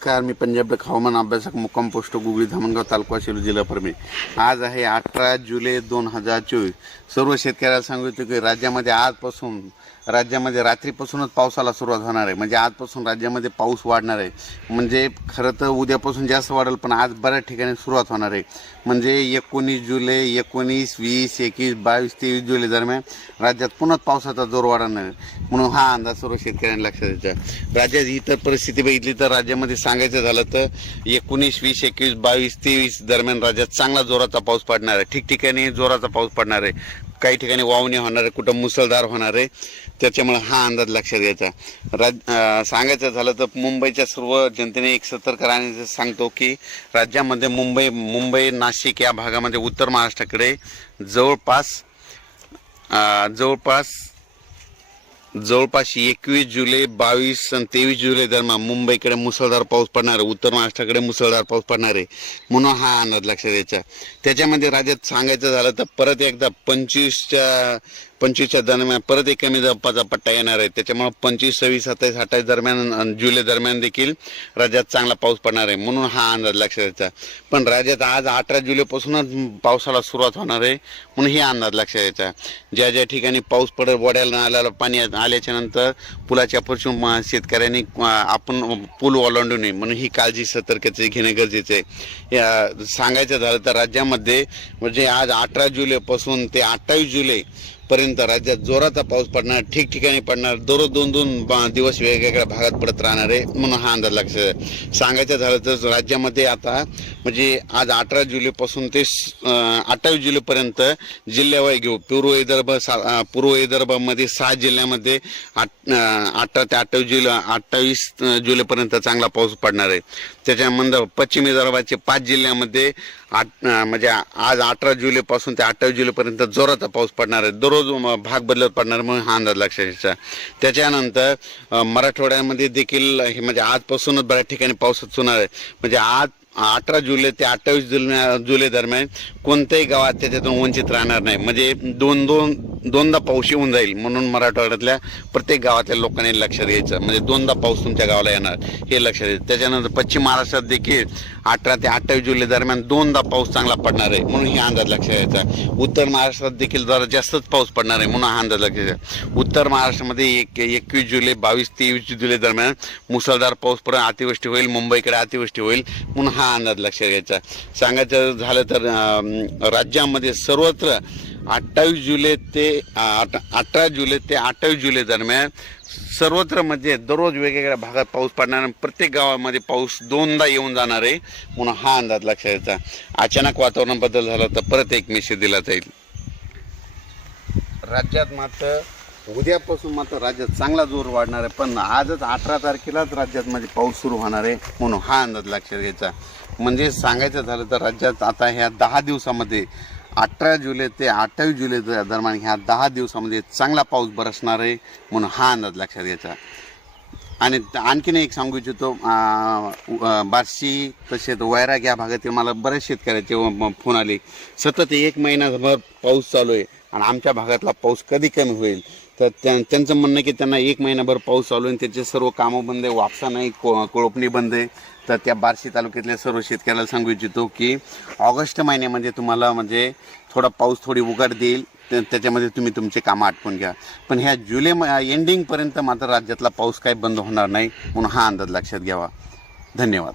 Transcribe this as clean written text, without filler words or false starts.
नमस्कार, मी पंजाब हवामान अभ्यासक मुक्काम पोस्ट गुगळी धामणगाव तालुका शिरूर जिल्हा परभणी। आज आहे 18 जुलै 2024। सर्व शेतकऱ्याला सांगतो की राज्यामध्ये आजपासून रात्रीपासूनच पावसाला सुरुवात होणार आहे। म्हणजे आजपासून राज्यामध्ये पाऊस वाढणार आहे। म्हणजे खरं तर उद्यापासून जास्त वाढेल, पण आज बऱ्याच ठिकाणी सुरुवात होणार आहे। म्हणजे 19 जुलै 19, 20, 21, 22, 23 जुलै दरम्यान राज्यात पुन्हा पावसाचा जोर वाढणार आहे। म्हणून हा अंदाज सर्व शेतकऱ्यांना लक्षात द्यायचा। राज्यात इतर परिस्थिती बघितली तर राज्यामध्ये सांगायचं झालं तर 19, 20, 21, 22, 23 दरम्यान राज्यात चांगला जोराचा पाऊस पडणार आहे। ठिकठिकाणी जोराचा पाऊस पडणार आहे। काही ठिकाणी वावणी होणार आहे, कुठं मुसळधार होणार आहे। त्याच्यामुळे हा अंदाज लक्षात घ्यायचा। सांगायचं झालं तर मुंबईच्या सर्व जनतेने एक सतर्क राहण्याचं सांगतो की राज्यामध्ये मुंबई नाशिक या भागामध्ये उत्तर महाराष्ट्राकडे जवळपास 21 जुलै 22 आणि 23 जुलै दरम्यान मुंबईकडे मुसळधार पाऊस पडणार आहे। उत्तर महाराष्ट्राकडे मुसळधार पाऊस पडणार आहे, म्हणून हा अंदाज लक्षात द्यायचा। त्याच्यामध्ये राज्यात सांगायचं झालं तर परत एकदा 25च्या दरम्यान परत एक कमी दाबाचा पट्टा येणार आहे। त्याच्यामुळे 25, 26, 27, 28 दरम्यान जुलै दरम्यान देखील राज्यात चांगला पाऊस पडणार आहे, म्हणून हा अंदाज लक्षात द्यायचा। पण राज्यात आज 18 जुलैपासूनच पावसाला सुरुवात होणार आहे, म्हणून हे अंदाज लक्षात द्यायचा। ज्या ज्या ठिकाणी पाऊस पडेल, वड्याला आल्याला पाणी आल्याच्या नंतर पुलाच्या पासून शेतकऱ्यांनी आपण पूल ओलांडू नये, म्हणून ही काळजी सतर्कते घेणे गरजेचे आहे। सांगायचं झालं तर राज्यामध्ये म्हणजे आज 18 जुलैपासून ते 28 जुलै पर्यंत राज्यात जोराचा पाऊस पडणार, ठिकठिकाणी पडणार, दररोज 2-2 दिवस वेगवेगळ्या भागात पडत राहणार आहे, म्हणून हा अंदाज लक्षात। सांगायचं झालं तर राज्यामध्ये आता म्हणजे आज 18 जुलैपासून ते 28 जुलैपर्यंत जिल्ह्यावार घेऊ पूर्व विदर्भामध्ये 6 जिल्ह्यामध्ये 18 ते 28 जुलैपर्यंत चांगला पाऊस पडणार आहे। त्याच्यानंतर पश्चिम विदर्भाचे 5 जिल्ह्यामध्ये म्हणजे आज 18 जुलैपासून ते 28 जुलैपर्यंत जोराचा पाऊस पडणार आहे, दररोज भाग बदलत पडणार, म्हणून हा अंदाज लक्षात घ्यायचा। त्याच्यानंतर मराठवाड्यामध्ये देखील म्हणजे आजपासूनच बऱ्याच ठिकाणी पाऊस होणार आहे। म्हणजे आज 18 जुलै ते 28 जुलै दरम्यान कोणत्याही गावात त्याच्यातून वंचित राहणार नाही। म्हणजे दोनदा पाऊस येऊन जाईल, म्हणून मराठवाड्यातल्या प्रत्येक गावातल्या लोकांनी लक्षात घ्यायचं। म्हणजे दोनदा पाऊस तुमच्या गावाला येणार, हे लक्षात घ्यायचं। त्याच्यानंतर पश्चिम महाराष्ट्रात देखील 18 ते 28 जुलै दरम्यान दोनदा पाऊस चांगला पडणार आहे, म्हणून हे अंदाज लक्षात घ्यायचा। उत्तर महाराष्ट्रात देखील जरा जास्तच पाऊस पडणार आहे, म्हणून हा अंदाज लक्षात घ्यायचा। उत्तर महाराष्ट्रामध्ये 21 जुलै 22, 23 जुलै दरम्यान मुसळधार पाऊस पडून अतिवृष्टी होईल, मुंबईकडे अतिवृष्टी होईल, म्हणून हा अंदाज लक्षात घ्यायचा। सांगायचं झालं तर राज्यामध्ये सर्वत्र 18 जुलै ते 28 जुलै दरम्यान सर्वत्र म्हणजे दररोज वेगवेगळ्या भागात पाऊस पडणार, प्रत्येक गावामध्ये पाऊस दोनदा येऊन जाणार आहे, म्हणून हा अंदाज लक्षात घ्यायचा। अचानक वातावरण बदल झाला तर परत एक मेसेज दिला जाईल। राज्यात मात्र उद्यापासून राज्यात चांगला जोर वाढणार आहे, पण आजच 18 तारखेलाच राज्यात म्हणजे पाऊस सुरू होणार आहे, म्हणून हा अंदाज लक्षात घ्यायचा। म्हणजे सांगायचं झालं तर राज्यात आता ह्या 10 दिवसामध्ये 18 जुलै ते 28 जुलै दरम्यान ह्या 10 दिवसामध्ये चांगला पाऊस बरसणार आहे, म्हणून हा अंदाज लक्षात घ्यायचा। आणि आणखीन एक सांगू इच्छितो, बार्शी तसेच वैराग या भागातील मला बऱ्याच शेतकऱ्याचे फोन आले, सतत 1 महिनाभर पाऊस चालू आहे आणि आमच्या भागातला पाऊस कधी कमी होईल। तर त्यांचं म्हणणं की त्यांना 1 महिनाभर पाऊस चालू आहे, त्याचे सर्व कामं बंद आहे, वापसा नाही, कोळपणी बंद आहे। तर त्या बार्शी तालुक्यातल्या सर्व शेतकऱ्याला सांगू इच्छितो की ऑगस्ट महिन्यामध्ये तुम्हाला म्हणजे थोडा पाऊस थोडी उघड देईल, त्याच्यामध्ये तुम्ही तुमचे कामं आटपून घ्या। पण ह्या जुलै एंडिंगपर्यंत मात्र राज्यातला पाऊस काही बंद होणार नाही, म्हणून हा अंदाज लक्षात घ्यावा। धन्यवाद।